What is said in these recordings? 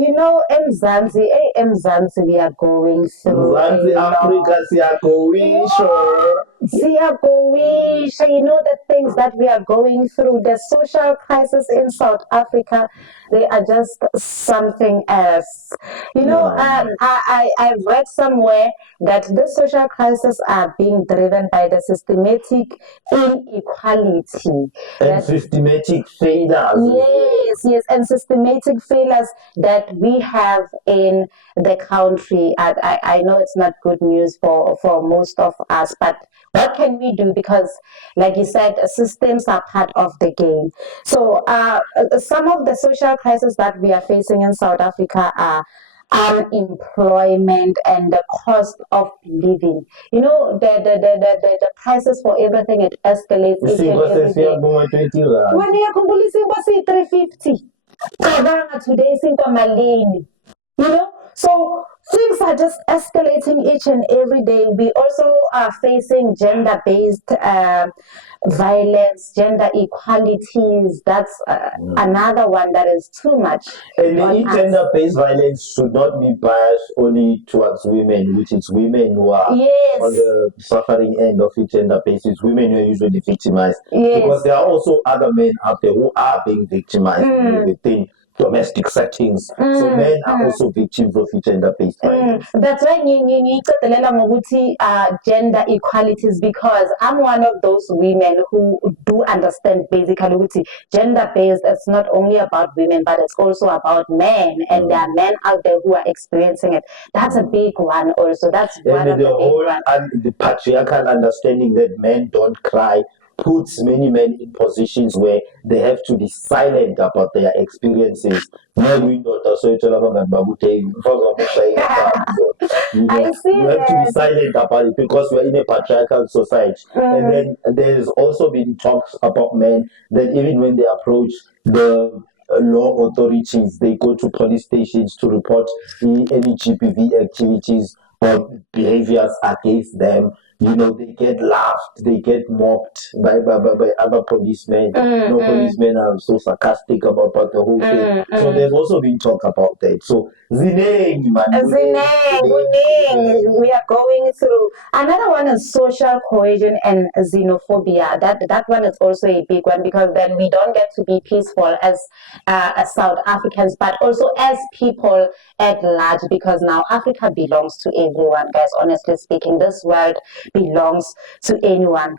in Zanzi, we are going through Mzansi Africa siyakowisho. Siyakowisha, the things that we are going through, the social crisis in South Africa, they are just something else. I've read somewhere that the social crisis are being driven by the systematic inequality. And systematic failures. Yes, and systematic failures that we have in the country. I know it's not good news for most of us, but what can we do? Because, like you said, systems are part of the game. So, some of the social crises that we are facing in South Africa are unemployment and the cost of living. The prices for everything, it escalates each and every day. When you are 350, today so things are just escalating each and every day. We also are facing gender-based violence, gender equalities. That's another one that is too much. And the gender-based violence should not be biased only towards women, which is women who are on the suffering end of it gender-based. It's women who are usually victimized. Because there are also other men out there who are being victimized within domestic settings. So men are also victims of gender-based violence. That's why gender equalities, because I'm one of those women who do understand basically gender-based. It's not only about women, but it's also about men, and there are men out there who are experiencing it. That's a big one also. That's one of the whole big ones. The patriarchal understanding that men don't cry puts many men in positions where they have to be silent about their experiences. You have to be silent about it because we're in a patriarchal society. And then there's also been talks about men that even when they approach the law authorities, they go to police stations to report any GPV activities or behaviors against them. They get laughed, they get mocked by other policemen. Policemen are so sarcastic about the whole thing. So there's also been talk about that. So Zineng, we are going through. Another one is social cohesion and xenophobia. That one is also a big one, because then we don't get to be peaceful as South Africans, but also as people at large, because now Africa belongs to everyone, guys. Honestly speaking, this world belongs to anyone.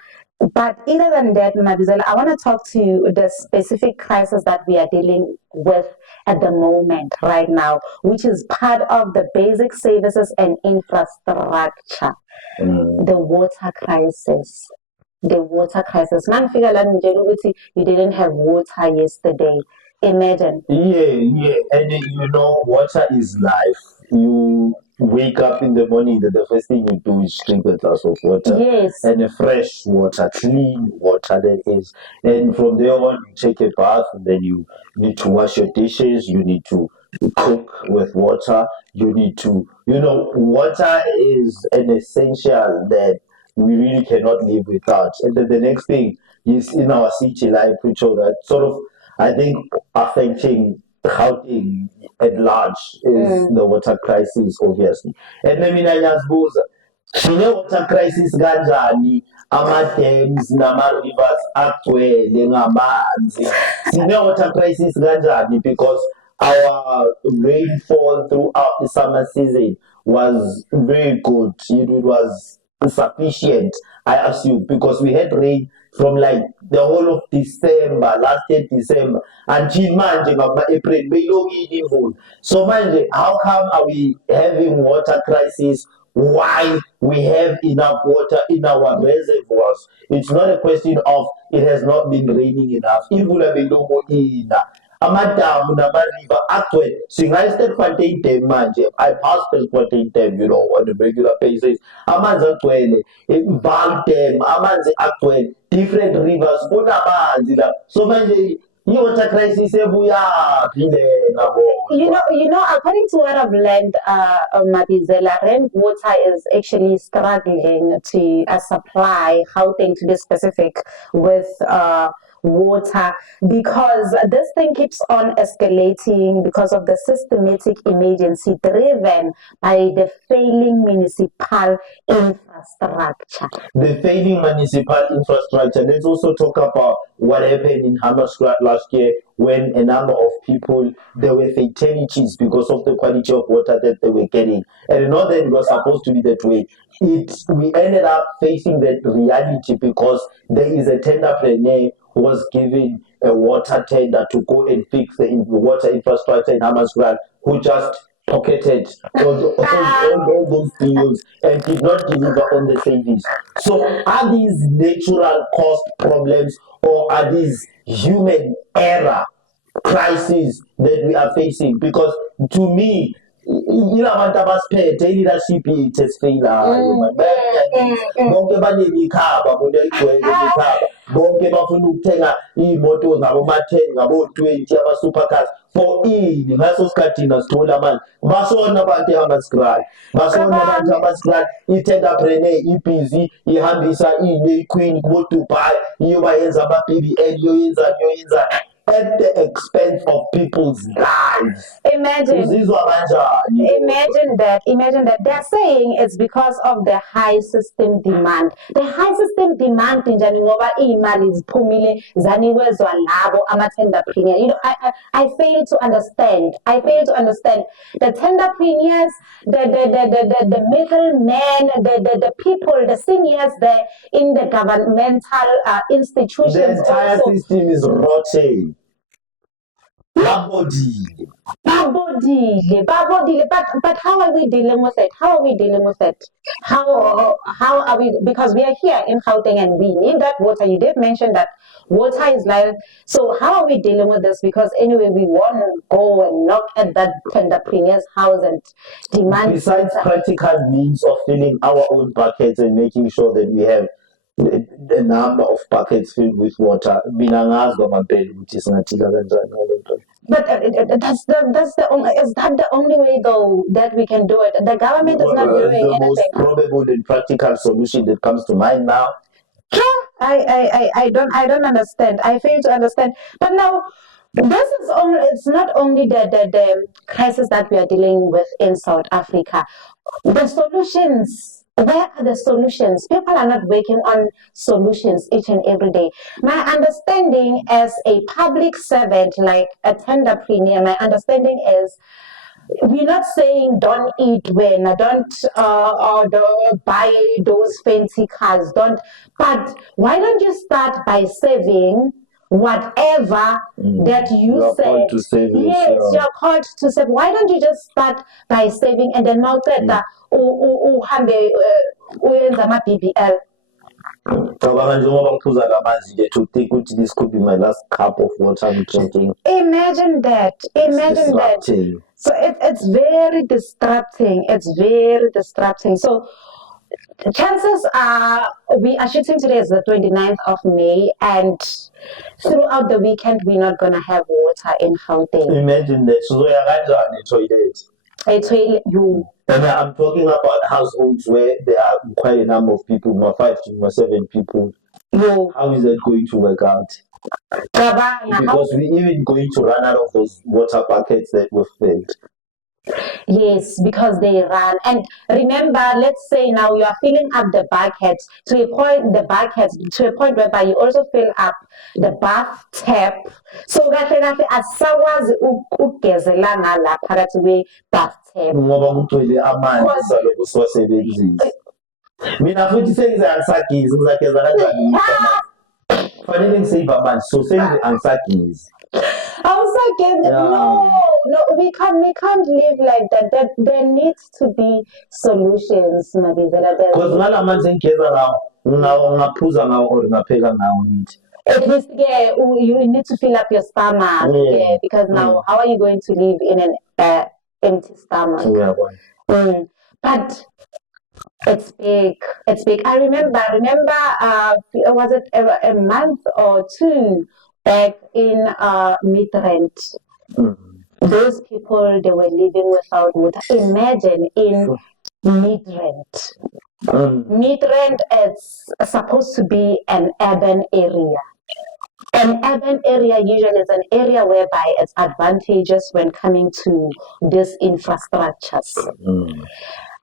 But other than that, Mabizela, I want to talk to you the specific crisis that we are dealing with at the moment, right now, which is part of the basic services and infrastructure, the water crisis. The water crisis. Man, figure you didn't have water yesterday. Imagine. Yeah. And water is life. You wake up in the morning, the first thing you do is drink a glass of water. Yes. And a fresh water, clean water that is. And from there on, you take a bath, and then you need to wash your dishes, you need to cook with water, you need to, water is an essential that we really cannot live without. And then the next thing is in our city life, which are that sort of, I think, affecting Gauteng at large is the water crisis, obviously. And let me just water crisis kanjani ama-dams nama-rivers agcwele ngamanzi. Water crisis kanjani because our rainfall throughout the summer season was very good. It was sufficient, I assume, because we had rain from like the whole of December, last year December, until manje April, beyilokile imvula. So manje, how come are we having water crisis while we have enough water in our reservoirs? It's not a question of it has not been raining enough. Imvula beyilokhu ina. Amadamu nama-river agcwele. Singayi-Sterkfontein Dam manje. I pass Sterkfontein Dam, on a regular basis. Amanzi agcwele. Vaal Dam, amanzi agcwele. Different rivers, kunamanzi la. So manje, water crisis ebuyaphi lena bona? According to what I've learned, Mabizela, rainwater is actually struggling to supply Gauteng, to be specific, with water, because this thing keeps on escalating because of the systematic emergency driven by the failing municipal infrastructure. The failing municipal infrastructure. Let's also talk about what happened in Hammersmith last year when a number of people, there were fatalities because of the quality of water that they were getting. And not that it was supposed to be that way. We ended up facing that reality because there is a tenderpreneur who was given a water tender to go and fix the water infrastructure in Hammersmith, who just pocketed all those deals and did not deliver on the savings. So are these natural cost problems or are these human error crises that we are facing? Because to me, ilabantu abasiphethe i-leadership yethu esifeyilayo bonke banemikhaba bona igcwele imikhaba bonke bafuna ukuthenga iy'moto ngaboma-10 ngabo-20 ama-supercars for ini ngaso sikhathini asitholi amanzi bashona abantu ehammanskraal bashona abantu ehammanskraal i-tenderpreneur ibhizi ihambisa iy'nequeen kubo-Dubai iyobayenza ama-BBL iyoyenzani at the expense of people's lives. Imagine that they're saying it's because of the high system demand. The high system demand njani ngoba imali ziphumile zanikezwa labo ama-tenderpreneur. You know, I fail to understand. The tenderpreneurs, the middlemen, the people, the seniors there in the governmental institutions. The entire system is rotten. Babodile. But how are we dealing with it? How are we? Because we are here in Gauteng and we need that water. You did mention that water is life. So how are we dealing with this? Because anyway, we want to go and knock at that tenderpreneur's house and demand. Besides practical means of filling our own buckets and making sure that we have the number of buckets filled with water. But that's the only. Is that the only way though that we can do it? The government is not doing the anything. most probable and practical solution that comes to mind now. I don't understand. I fail to understand. But now, this is only. It's not only the crisis that we are dealing with in South Africa. The solutions. Where are the solutions? People are not working on solutions each and every day. My understanding as a public servant, like a tenderpreneur, my understanding is we're not saying don't eat when, don't buy those fancy cars, don't. But why don't you start by saving whatever that you said? Yes, you're called to save. Why don't you just start by saving and then now uhambe uyenza ama-BBL? To think this could be my last cup of water I'm drinking. Imagine that. So it's very disrupting. So the chances are we are shooting today is the 29th of May, and throughout the weekend we're not gonna have water in Gauteng. Imagine that. So and I'm talking about households where there are quite a number of people, 5 to 7 people. How is that going to work out? Because we're even going to run out of those water buckets that were filled. Yes, because they run. And remember, let's say now you are filling up the buckets to a point whereby you also fill up the bath tap. So kahle asakwazi ukugezela ngala phakathi kwe-bath tap. Ngoba kugcwele amanzi salokhu siwasebenzisa. Mina futhi sengize angisagezi ngizageza kanjani? Fanele ngisave amanzi, so sengize angisagezi. No, we can't live like that. There needs to be solutions, Mabizela. Because ngalamanzi engigeza ngawo ngaphuza ngawo or ngapheka ngawo ngithi. At least, you need to fill up your stomach. Because now, how are you going to live in an empty stomach? But it's big. I remember. Was it a month or two back in Midrand? Those people, they were living without water. Imagine in Midrand. Midrand is supposed to be an urban area. An urban area usually is an area whereby it's advantageous when coming to these infrastructures.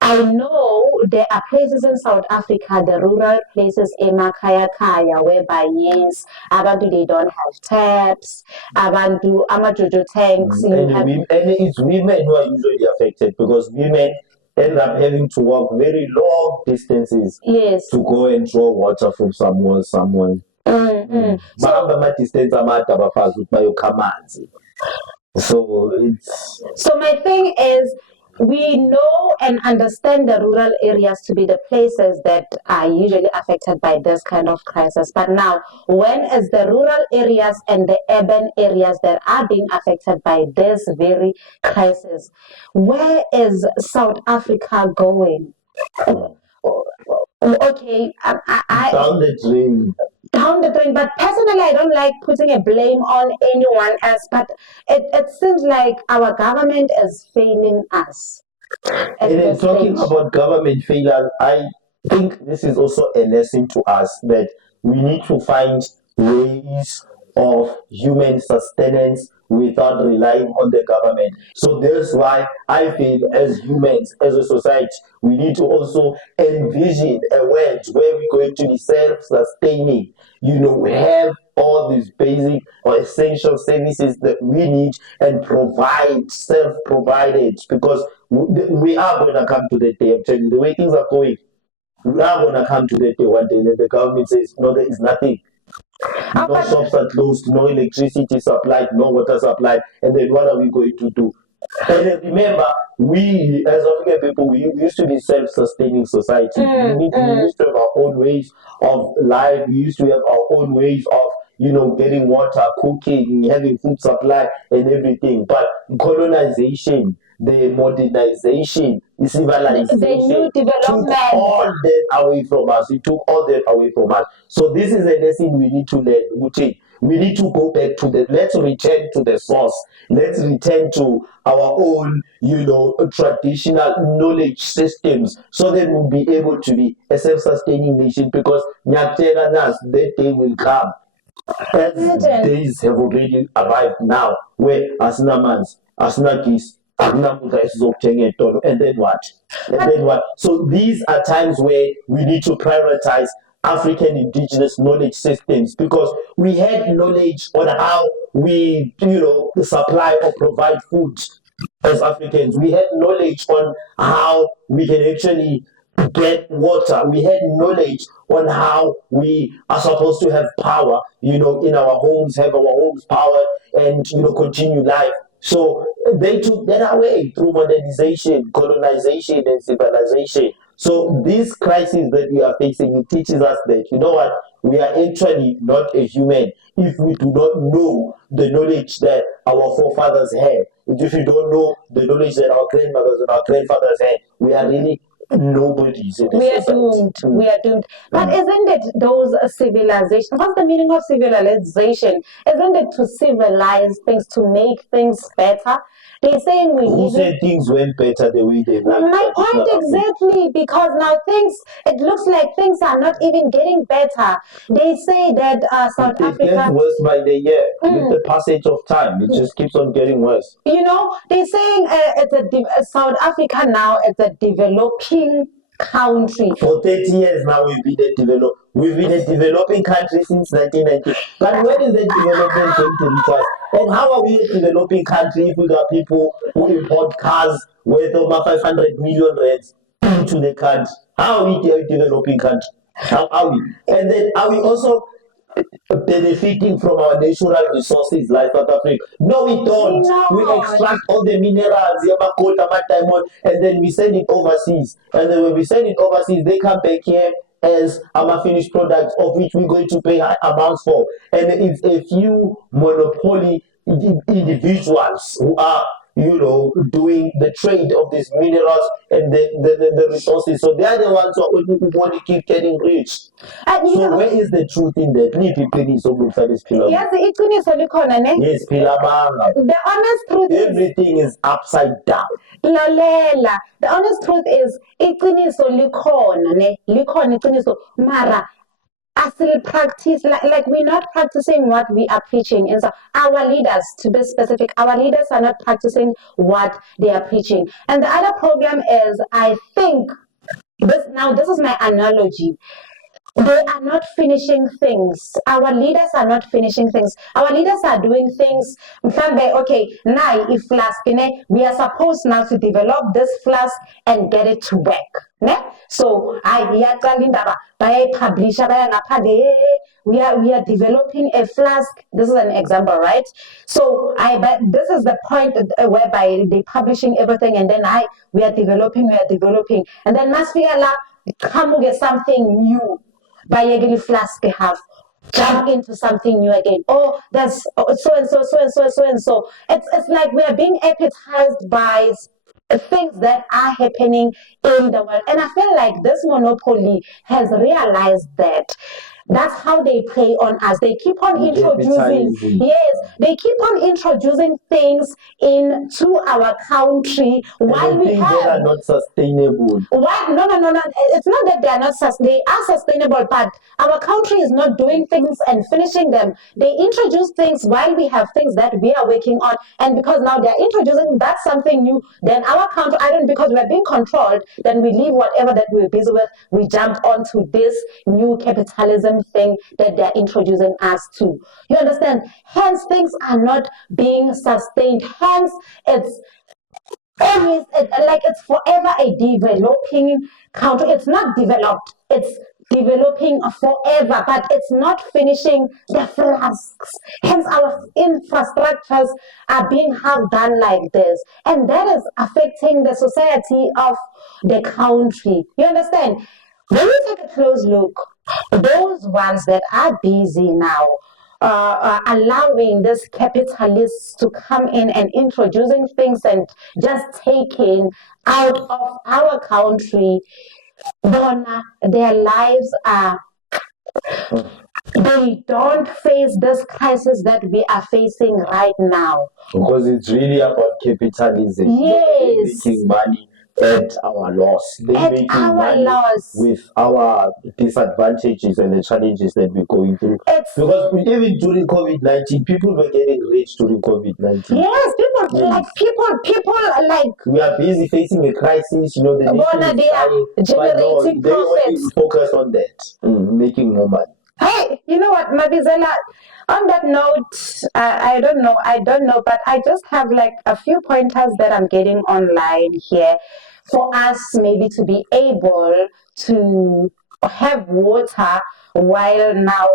I know there are places in South Africa, the rural places, emakhaya khaya, whereby yes, abantu they don't have taps, abantu amajojo tanks. And it's women who are usually affected because women end up having to walk very long distances Yes. to go and draw water from somewhere. Bahamba ama-distance amade abakwazi ukuthi bayokha amanzi. So my thing is, we know and understand the rural areas to be the places that are usually affected by this kind of crisis. But now, when is the rural areas and the urban areas that are being affected by this very crisis, where is South Africa going? Okay, down the drain. Down the drain. But personally, I don't like putting a blame on anyone else. But it seems like our government is failing us. And then talking about government failure, I think this is also a lesson to us that we need to find ways of human sustenance without relying on the government. So that's why I feel as humans, as a society, we need to also envision a world where we're going to be self-sustaining, have all these basic or essential services that we need and provide self-provided, because we are going to come to that day. I'm telling you, the way things are going, we are going to come to that day one day that the government says, no, there is nothing. No shops are closed, no electricity supplied, no water supplied, and then what are we going to do? And then remember, we as African people, we used to be self-sustaining society. We used to have our own ways of life. We used to have our own ways of getting water, cooking, having food supply, and everything. But colonization, the modernization, the civilization, the new development took all that away from us. It took all that away from us. So this is a lesson we need to learn. We need to go back to let's return to the source. Let's return to our own, traditional knowledge systems, so that we'll be able to be a self-sustaining nation, because that day will come. As days have already arrived now, where asina manzi, asina gesi, akunamudla esizokuthenga etolo, and then what? So these are times where we need to prioritize African indigenous knowledge systems, because we had knowledge on how we, supply or provide food as Africans. We had knowledge on how we can actually get water. We had knowledge on how we are supposed to have power, in our homes, have our homes powered, and continue life. So they took that away through modernization, colonization, and civilization. So this crisis that we are facing, it teaches us that, what, we are actually not a human if we do not know the knowledge that our forefathers had. If you don't know the knowledge that our grandmothers and our grandfathers had, we are really nobodies in this society. We are doomed. But isn't it those civilizations? What's the meaning of civilization? Isn't it to civilize things, to make things better? They're saying who said things went better the way they went? My point exactly, because now it looks like things are not even getting better. They say that South Africa... It gets worse by the year. With the passage of time, it just keeps on getting worse. They're saying South Africa now is a developing country. For 30 years now, we've been a developing country since 1990. But when is that development going to reach us? And how are we a developing country if we got people who import cars worth over 500 million rands into the country? How are we a developing country? How are we? And then are we also benefiting from our natural resources like South Africa? No, we don't. No. We extract all the minerals, gold, diamond, and then we send it overseas. And then when we send it overseas, they come back here as finished products, of which we're going to pay high amounts for. And it's a few monopoly individuals who are doing the trade of these minerals and the resources. So they are the ones who want to keep getting rich. So where is the truth in that? Yes, Yes, the honest truth everything is upside down. Lalela, the honest truth is iqiniso likhona iqiniso, mara are still practice like we're not practicing what we are preaching. And so our leaders, to be specific, our leaders are not practicing what they are preaching. And the other problem is, I think this is my analogy. They are not finishing things. Our leaders are not finishing things. Our leaders are doing things. Okay, now if flask, we are supposed now to develop this flask and get it to work. Ne? So we are developing a flask. This is an example, right? So but this is the point whereby they publishing everything, and then we are developing, and then must be come with something new. Bayegili flask have jump into something new again. Oh, that's so and so, so and so, so and so. It's like we are being appetized by things that are happening in the world. And I feel like this monopoly has realized that. That's how they play on us. They keep on introducing, yes, they keep on introducing things into our country while we have. They are not sustainable. Why? No. It's not that they are not they are sustainable, but our country is not doing things and finishing them. They introduce things while we have things that we are working on, and because now they are introducing that something new, then our country, because we're being controlled, then we leave whatever that we're busy with. We jump onto this new capitalism thing that they're introducing us to. You understand? Hence, things are not being sustained. Hence, it's always like it's forever a developing country. It's not developed. It's developing forever, but it's not finishing the flasks. Hence, our infrastructures are being half done like this, and that is affecting the society of the country. You understand? When you take a close look, those ones that are busy now allowing these capitalists to come in and introducing things and just taking out of our country, their lives are. They don't face this crisis that we are facing right now. Because it's really about capitalism. Yes. They're making money at our loss. They're making money with our disadvantages and the challenges that we're going through. Because even during COVID-19, people were getting rich during COVID-19. Yes, people like we are busy facing a crisis. The nation is dying, generating they only focus on that, making more money. Hey, you know what, Mabizela? On that note, I don't know, but I just have like a few pointers that I'm getting online here for us maybe to be able to have water while now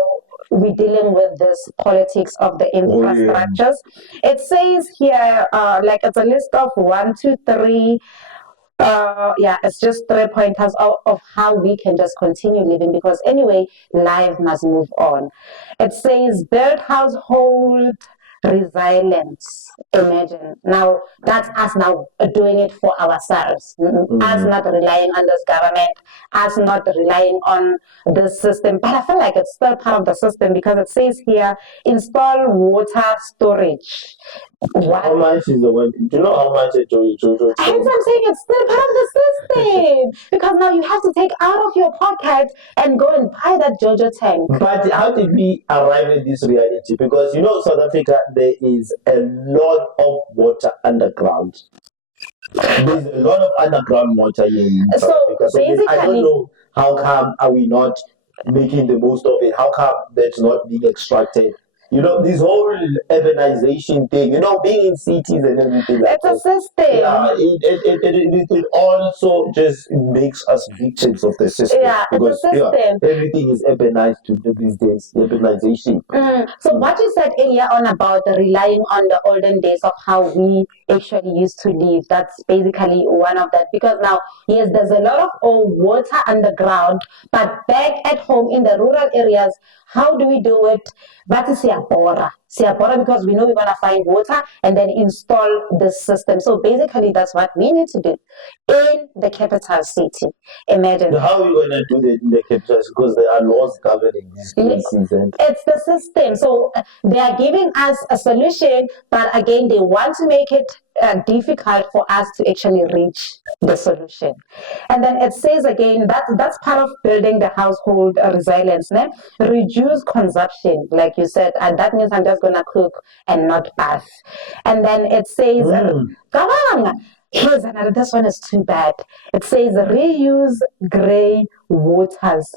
we're dealing with this politics of the infrastructures. It says here, like it's a list of 1, 2, 3. It's just 3 pointers of how we can just continue living, because anyway, life must move on. It says build household resilience. Imagine now that's us now doing it for ourselves, us not relying on this government, us not relying on this system. But I feel like it's still part of the system, because it says here install water storage. How much is the one? Do you know how much it is? Hence, I'm saying it's still part of the system, because now you have to take out of your pocket and go and buy that JoJo tank. But how did we arrive at this reality? Because South Africa, there is a lot of water underground. There's a lot of underground water here in South Africa. So basically, I don't know how come are we not making the most of it? How come that's not being extracted? This whole urbanization thing, being in cities and everything like that. It's a system. Yeah, it also just makes us victims of the system. Yeah, because it's a system. Everything is urbanized these days, urbanization. So what you said earlier on about relying on the olden days of how we actually used to live, that's basically one of that. Because now, yes, there's a lot of old water underground, but back at home in the rural areas, how do we do it? But it's Siabora, because we know we're going to find water and then install this system. So basically, that's what we need to do in the capital city. Imagine. How are we going to do that in the capital city? Because there are laws governing these places. It's the system. So they are giving us a solution, but again, they want to make it difficult for us to actually reach the solution. And then it says again that that's part of building the household resilience. Ne? Reduce consumption, like you said, and that means I'm just gonna cook and not bath. And then it says, come on. Here's another. This one is too bad. It says reuse gray waters.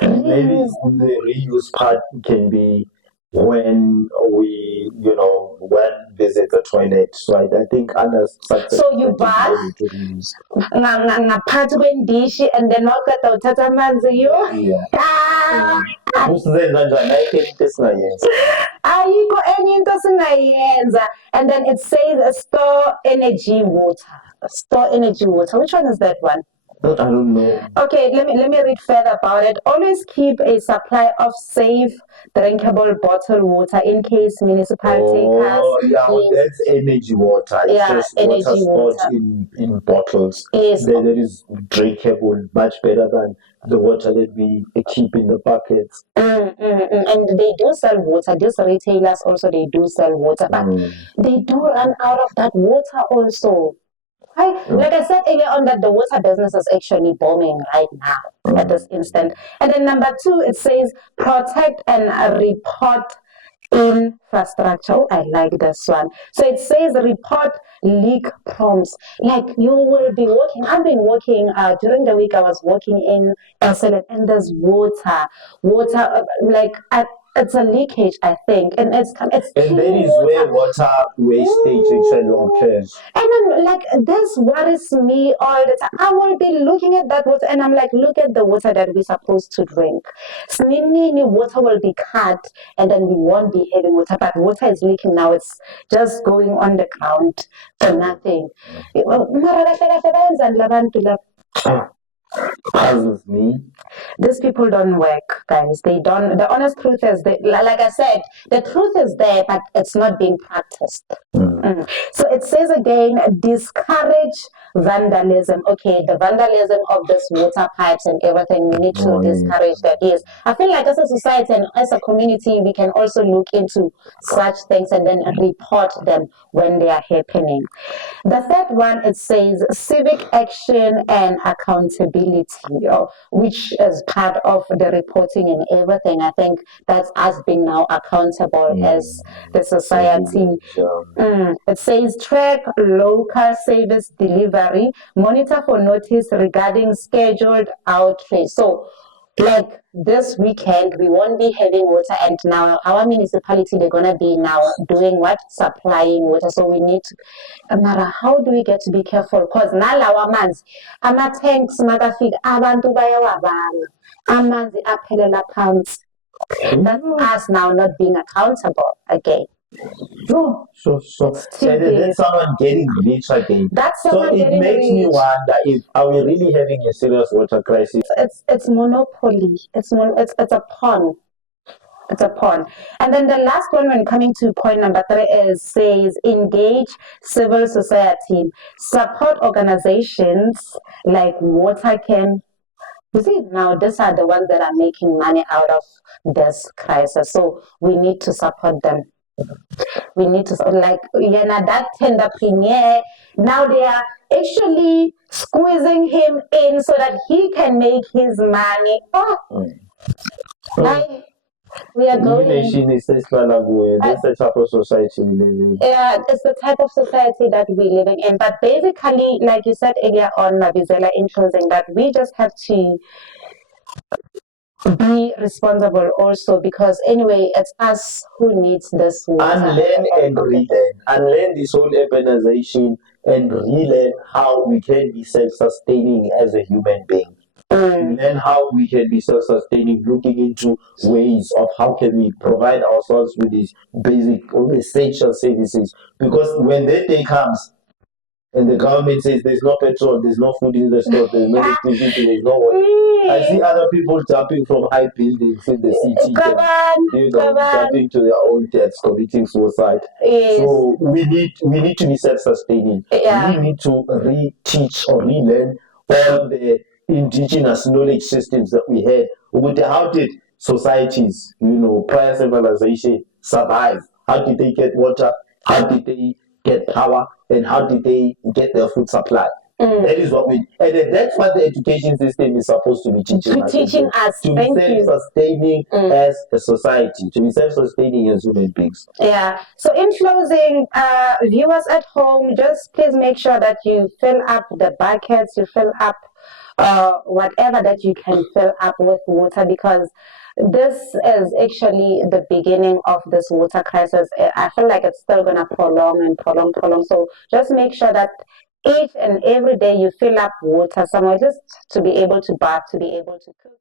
Maybe the reuse part can be when we, when visit the toilet. So I think others success. So you bath to reuse. ngaphansi kwendishi and then waqeda uthatha amanzi Yeah. Usizenza njani? Ayikho into esingayenza. ayikho enye into singayenza. And then it says store energy water. Store energy water. Which one is that one? I don't know. Okay, let me read further about it. Always keep a supply of safe, drinkable bottled water in case municipality has. Yeah, that's energy water. It's just water stored in bottles. Yes. That is drinkable, much better than the water that we keep in the buckets. And they do sell water. These retailers also, they do sell water, but they do run out of that water also. Like I said earlier on, that the water business is actually booming right now at this instant. And then number 2, it says protect and report infrastructure. Oh, I like this one. So it says report leak prompts. Like you will be working. I've been working during the week. I was working in Excellent, and there's water, like it's a leakage, I think, and it's and that is where water wastage actually occurs. And I'm like, this worries me all the time. I will be looking at that water, and I'm like, look at the water that we're supposed to drink. Snini water will be cut, and then we won't be having water. But water is leaking now. It's just going on the ground for nothing. Puzzles me. These people don't work, guys. They don't. The honest truth is, like I said, the truth is there, but it's not being practiced. So it says again, discourage vandalism. Okay, the vandalism of this water pipes and everything, we need to discourage that. Yes, I feel like as a society and as a community, we can also look into such things and then report them when they are happening. The third one, it says civic action and accountability, which is part of the reporting and everything. I think that's us being now accountable as the society. It says track local service delivery, monitor for notice regarding scheduled outreach. So like this weekend we won't be having water, and now our municipality, they're gonna be now doing what? Supplying water. So we need to Mara, how do we get to be careful? Because nalawa amanzi ama-tanks makafika abantu bayawabala, amanzi aphelela phansi. That's us now not being accountable again. Sure. And then someone getting rich again. That's someone so it getting makes rich. me wonder, if are we really having a serious water crisis? It's monopoly. It's a pawn. It's a pawn. And then the last one, when coming to point number 3, says engage civil society, support organizations like WaterCan. You see, now these are the ones that are making money out of this crisis. So we need to support them. We need to, like, that tender premier, now they are actually squeezing him in so that he can make his money. We are going. This is the type of society we live in. Yeah, it's the type of society that we're living in. But basically, like you said earlier on, Mabizela, in closing, that we just have to be responsible also, because anyway, it's us who needs this water. Unlearn and relearn. Unlearn this whole urbanization and relearn how we can be self-sustaining as a human being. Learn how we can be self-sustaining, looking into ways of how can we provide ourselves with these basic essential services. Because when that day comes and the government says there's no petrol, there's no food in the store, there's no electricity, there's no water, I see other people jumping from high buildings in the city, jumping to their own deaths, committing suicide. Yes. So we need to be self-sustaining. We need to reteach or relearn all the indigenous knowledge systems that we had. How did societies, prior civilization survive? How did they get water? How did they get power, and how did they get their food supply? That is what we, and then that's what the education system is supposed to be teaching us. Teaching us. To be Thank you. self-sustaining as a society, to be self-sustaining as human beings. Yeah. So in closing, viewers at home, just please make sure that you fill up the buckets, you fill up whatever that you can fill up with water, because this is actually the beginning of this water crisis. I feel like it's still gonna prolong and prolong. So just make sure that each and every day you fill up water somewhere, just to be able to bath, to be able to cook.